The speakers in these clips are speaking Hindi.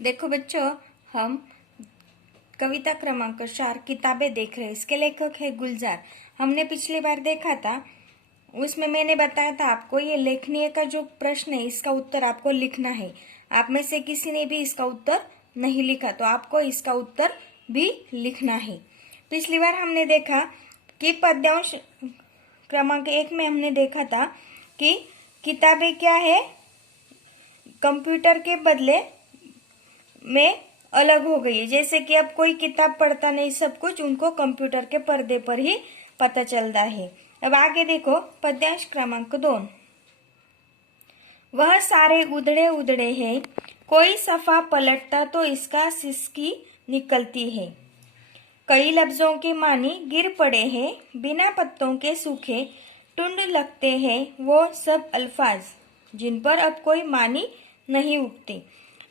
देखो बच्चों, हम कविता क्रमांक 4 किताबें देख रहे हैं। इसके लेखक है गुलजार। हमने पिछली बार देखा था, उसमें मैंने बताया था आपको ये लेखनीय का जो प्रश्न है इसका उत्तर आपको लिखना है। आप में से किसी ने भी इसका उत्तर नहीं लिखा तो आपको इसका उत्तर भी लिखना है। पिछली बार हमने देखा कि पद्यांश क्रमांक 1 में हमने देखा था कि किताबें क्या है, कंप्यूटर के बदले में अलग हो गई है। जैसे कि अब कोई किताब पढ़ता नहीं, सब कुछ उनको कंप्यूटर के पर्दे पर ही पता चलता है। अब आगे देखो पद्यांश क्रमांक 2। वह सारे उधड़े उधड़े हैं, कोई सफा पलटता तो इसका सिसकी निकलती है। कई लफ्जों के मानी गिर पड़े हैं, बिना पत्तों के सूखे टुंड लगते हैं वो सब अल्फाज जिन पर अब कोई मानी नहीं उगती।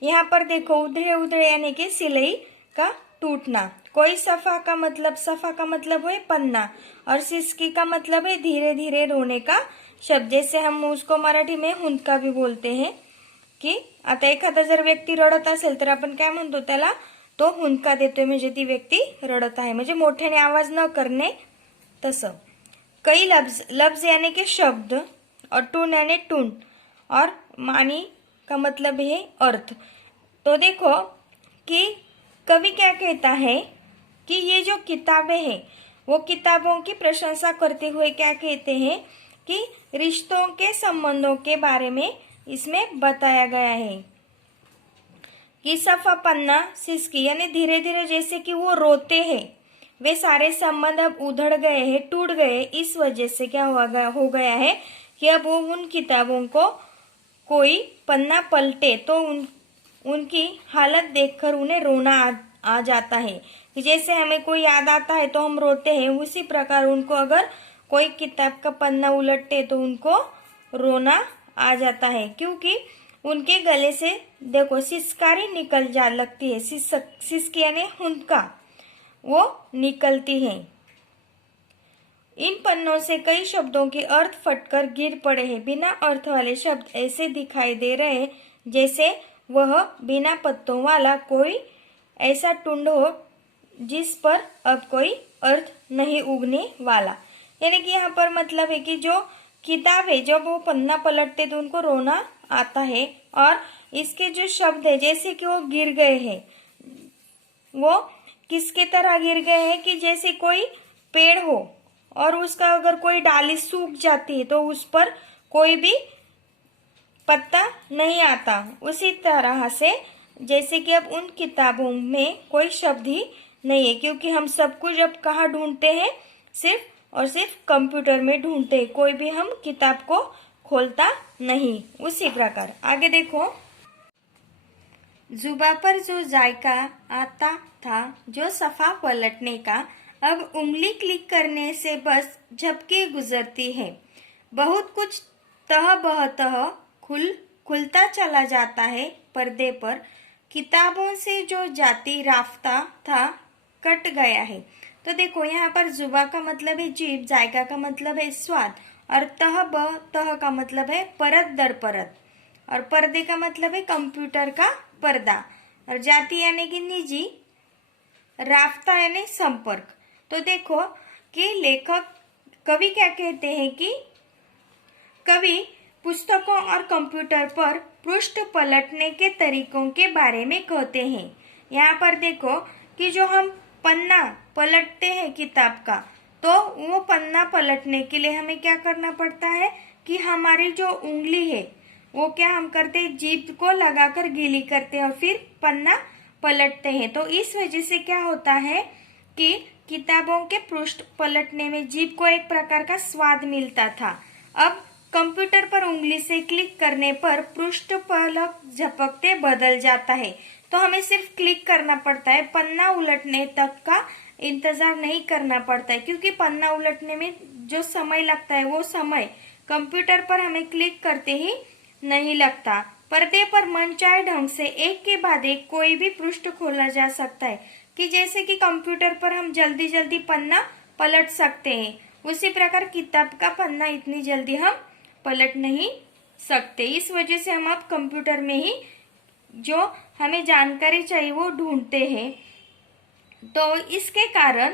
यहाँ पर देखो उधड़े उधड़े यानी कि सिलाई का टूटना। कोई सफा का मतलब है पन्ना, और सिसकी का मतलब है धीरे धीरे रोने का शब्द। जैसे हम उसको मराठी में हुंदका भी बोलते हैं की आता एखादा जर व्यक्ती रडत असेल तर आपण काय म्हणतो त्याला, तो हुंदका देतोय म्हणजे ती व्यक्ती रडत आहे, म्हणजे मोठ्याने आवाज न करणे तसं। कई लफ्ज यानी कि शब्द, और टून यानी टून, और मानी का मतलब है अर्थ। तो देखो कि कवि क्या कहता है कि ये जो किताबें हैं वो किताबों की प्रशंसा करते हुए क्या कहते हैं कि रिश्तों के संबंधों के बारे में इसमें बताया गया है कि सफा पन्ना सिसकी यानी धीरे धीरे जैसे कि वो रोते हैं, वे सारे संबंध अब उधड़ गए हैं, टूट गए। इस वजह से क्या हो गया है कि अब वो उन किताबों को कोई पन्ना पलटे तो उनकी हालत देखकर उन्हें रोना आ जाता है। जैसे हमें कोई याद आता है तो हम रोते हैं, उसी प्रकार उनको अगर कोई किताब का पन्ना उलटते तो उनको रोना आ जाता है, क्योंकि उनके गले से देखो सिसकारी निकल जा लगती है। सिसकी यानी हुंदका वो निकलती है। इन पन्नों से कई शब्दों के अर्थ फटकर गिर पड़े हैं। बिना अर्थ वाले शब्द ऐसे दिखाई दे रहे हैं जैसे वह बिना पत्तों वाला कोई ऐसा टुंड हो जिस पर अब कोई अर्थ नहीं उगने वाला। यानी कि यहाँ पर मतलब है कि जो किताब है जब वो पन्ना पलटते तो उनको रोना आता है, और इसके जो शब्द है जैसे कि वो गिर गए हैं, वो किसके तरह गिर गए हैं कि जैसे कोई पेड़ हो और उसका अगर कोई डाली सूख जाती है तो उस पर कोई भी पत्ता नहीं आता, उसी तरह से जैसे कि अब उन किताबों में कोई शब्द ही नहीं है, क्योंकि हम सब कुछ अब कहाँ ढूंढते हैं, सिर्फ और सिर्फ कंप्यूटर में ढूंढते हैं, कोई भी हम किताब को खोलता नहीं। उसी प्रकार आगे देखो, जुबा पर जो जायका आता था जो सफा पलटने का, अब उंगली क्लिक करने से बस झपकी गुजरती है। बहुत कुछ तह बह तह खुलता चला जाता है पर्दे पर, किताबों से जो जाती राफ्ता था कट गया है। तो देखो यहाँ पर जुबा का मतलब है जीभ, जायका का मतलब है स्वाद, और तह का मतलब है परत दर परत, और पर्दे का मतलब है कंप्यूटर का पर्दा, और जाति यानी कि निजी, राफ्ता यानी संपर्क। तो देखो कि लेखक कवि क्या कहते हैं कि कवि पुस्तकों और कंप्यूटर पर पृष्ठ पलटने के तरीकों के बारे में कहते हैं। यहाँ पर देखो कि जो हम पन्ना पलटते हैं किताब का, तो वो पन्ना पलटने के लिए हमें क्या करना पड़ता है कि हमारी जो उंगली है वो क्या हम करते हैं, जीभ को लगाकर गीली करते हैं और फिर पन्ना पलटते हैं। तो इस वजह से क्या होता है कि किताबों के पृष्ठ पलटने में जीभ को एक प्रकार का स्वाद मिलता था। अब कंप्यूटर पर उंगली से क्लिक करने पर पृष्ठ पलक झपकते बदल जाता है। तो हमें सिर्फ क्लिक करना पड़ता है, पन्ना उलटने तक का इंतजार नहीं करना पड़ता है, क्योंकि पन्ना उलटने में जो समय लगता है वो समय कंप्यूटर पर हमें क्लिक करते ही नहीं लगता। पर्दे पर मनचाहे ढंग से एक के बाद एक कोई भी पृष्ठ खोला जा सकता है, कि जैसे कि कंप्यूटर पर हम जल्दी जल्दी पन्ना पलट सकते हैं, उसी प्रकार किताब का पन्ना इतनी जल्दी हम पलट नहीं सकते। इस वजह से हम अब कंप्यूटर में ही जो हमें जानकारी चाहिए वो ढूंढते हैं। तो इसके कारण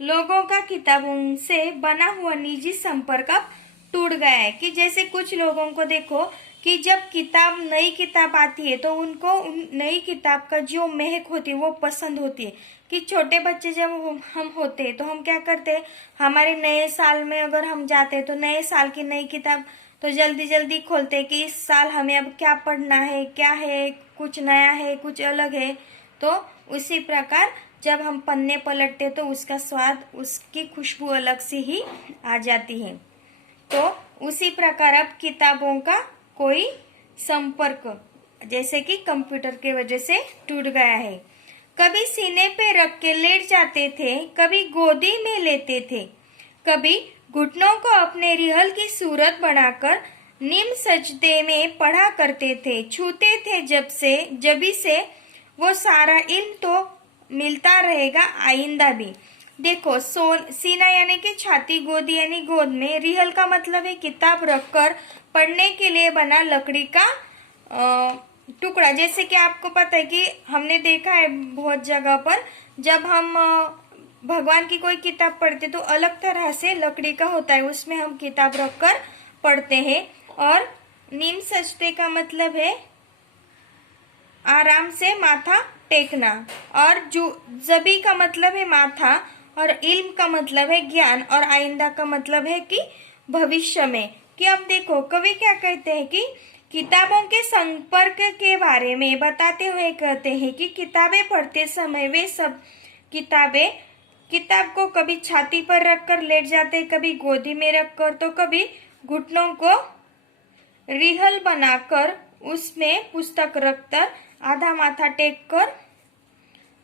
लोगों का किताबों से बना हुआ निजी संपर्क अब टूट गया है। कि जैसे कुछ लोगों को देखो कि जब नई किताब आती है तो उनको उन नई किताब का जो महक होती है वो पसंद होती है। कि छोटे बच्चे जब हम होते हैं तो हम क्या करते हैं, हमारे नए साल में अगर हम जाते हैं तो नए साल की नई किताब तो जल्दी जल्दी खोलते हैं कि इस साल हमें अब क्या पढ़ना है, क्या है, कुछ नया है, कुछ अलग है। तो उसी प्रकार जब हम पन्ने पलटते तो उसका स्वाद, उसकी खुशबू अलग से ही आ जाती है। तो उसी प्रकार अब किताबों का कोई संपर्क जैसे कि कंप्यूटर के वजह से टूट गया है। कभी सीने पे रख के लेट जाते थे, कभी गोदी में लेते थे, कभी घुटनों को अपने रिहल की सूरत बनाकर निम्न सजदे में पढ़ा करते थे। छूते थे जबी से वो सारा इल्म तो मिलता रहेगा आइंदा भी। देखो सीना यानी कि छाती, गोदी यानी गोद में, रिहल का मतलब है किताब रखकर पढ़ने के लिए बना लकड़ी का टुकड़ा। जैसे कि आपको पता है कि हमने देखा है बहुत जगह पर जब हम भगवान की कोई किताब पढ़ते तो अलग तरह से लकड़ी का होता है, उसमें हम किताब रखकर पढ़ते हैं। और नीम सजदे का मतलब है आराम से माथा टेकना, और जबी का मतलब है माथा, और इल्म का मतलब है ज्ञान, और आइंदा का मतलब है कि भविष्य में। कि अब देखो कवि क्या कहते हैं कि किताबों के संपर्क के बारे में बताते हुए कहते हैं कि किताबें पढ़ते समय वे सब किताब को कभी छाती पर रखकर लेट जाते, कभी गोदी में रखकर, तो कभी घुटनों को रिहल बनाकर उसमें पुस्तक रखकर आधा माथा टेक कर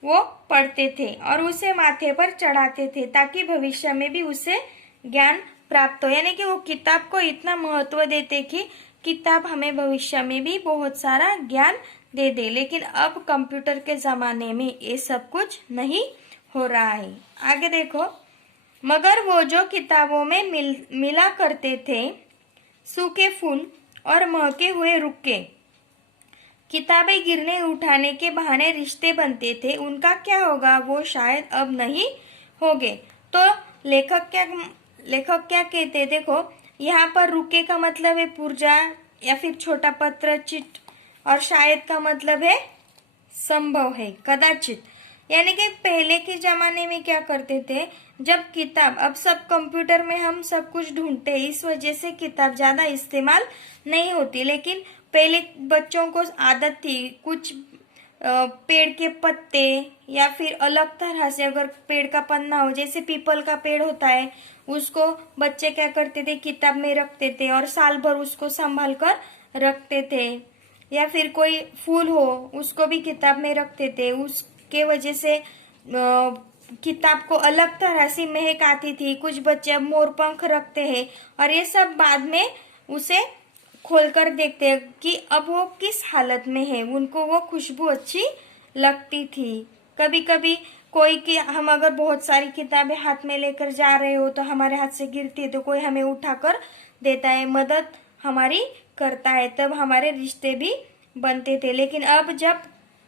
वो पढ़ते थे और उसे माथे पर चढ़ाते थे ताकि भविष्य में भी उसे ज्ञान प्राप्त हो। यानी कि वो किताब को इतना महत्व देते कि किताब हमें भविष्य में भी बहुत सारा ज्ञान दे दे। लेकिन अब कंप्यूटर के जमाने में ये सब कुछ नहीं हो रहा है। आगे देखो, मगर वो जो किताबों में मिला करते थे, सूखे फूल और महके हुए रुक्के, किताबें गिरने उठाने के बहाने रिश्ते बनते थे, उनका क्या होगा, वो शायद अब नहीं होंगे। तो लेखक क्या कहते हैं, देखो यहाँ पर रुके का मतलब है पुर्जा या फिर छोटा पत्र चिट, और शायद का मतलब है संभव है, कदाचित। यानी कि पहले के जमाने में क्या करते थे, जब किताब, अब सब कंप्यूटर में हम सब कुछ ढूंढते हैं, इस वजह से किताब ज्यादा इस्तेमाल नहीं होती। लेकिन पहले बच्चों को आदत थी, कुछ पेड़ के पत्ते या फिर अलग तरह से अगर पेड़ का पन्ना हो, जैसे पीपल का पेड़ होता है, उसको बच्चे क्या करते थे, किताब में रखते थे और साल भर उसको संभाल कर रखते थे। या फिर कोई फूल हो उसको भी किताब में रखते थे, उसके वजह से किताब को अलग तरह से महक आती थी। कुछ बच्चे अब मोर पंख रखते हैं और ये सब बाद में उसे खोलकर देखते हैं कि अब वो किस हालत में है, उनको वो खुशबू अच्छी लगती थी। कभी कभी कोई की हम अगर बहुत सारी किताबें हाथ में लेकर जा रहे हो तो हमारे हाथ से गिरती है तो कोई हमें उठाकर देता है, मदद हमारी करता है, तब हमारे रिश्ते भी बनते थे। लेकिन अब जब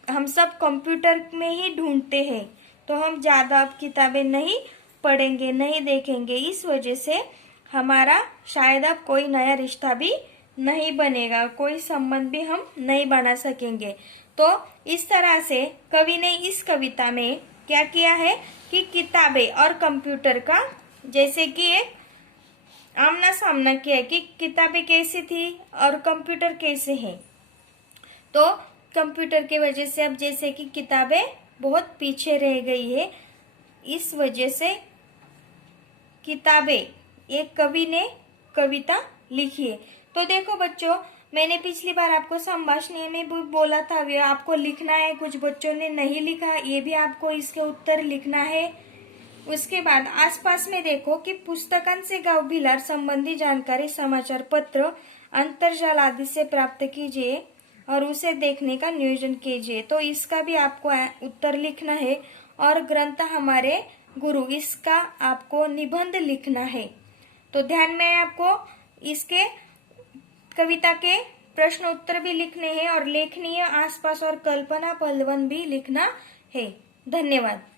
हम सब कंप्यूटर में ही ढूंढते हैं तो हम ज्यादा अब किताबें नहीं पढ़ेंगे, नहीं देखेंगे। इस वजह से हमारा शायद अब कोई नया रिश्ता भी नहीं बनेगा, कोई संबंध भी हम नहीं बना सकेंगे। तो इस तरह से कवि ने इस कविता में क्या किया है कि किताबें और कंप्यूटर का जैसे कि एक आमना सामना किया है कि किताबें कैसी थी और कंप्यूटर कैसे है। तो कंप्यूटर की वजह से अब जैसे कि किताबें बहुत पीछे रह गई है, इस वजह से किताबें, एक कवि ने कविता लिखी है। तो देखो बच्चों, मैंने पिछली बार आपको संभाषण में भी बोला था आपको लिखना है, कुछ बच्चों ने नहीं लिखा, ये भी आपको इसके उत्तर लिखना है। उसके बाद आसपास में देखो कि पुस्तकांचे गाव भिलार संबंधी जानकारी समाचार पत्र अंतर्जाल आदि से प्राप्त कीजिए और उसे देखने का नियोजन कीजिए। तो इसका भी आपको उत्तर लिखना है। और ग्रंथ हमारे गुरु, इसका आपको निबंध लिखना है। तो ध्यान में आपको इसके कविता के प्रश्न उत्तर भी लिखने हैं और लेखनीय, आसपास और कल्पना पलवन भी लिखना है। धन्यवाद।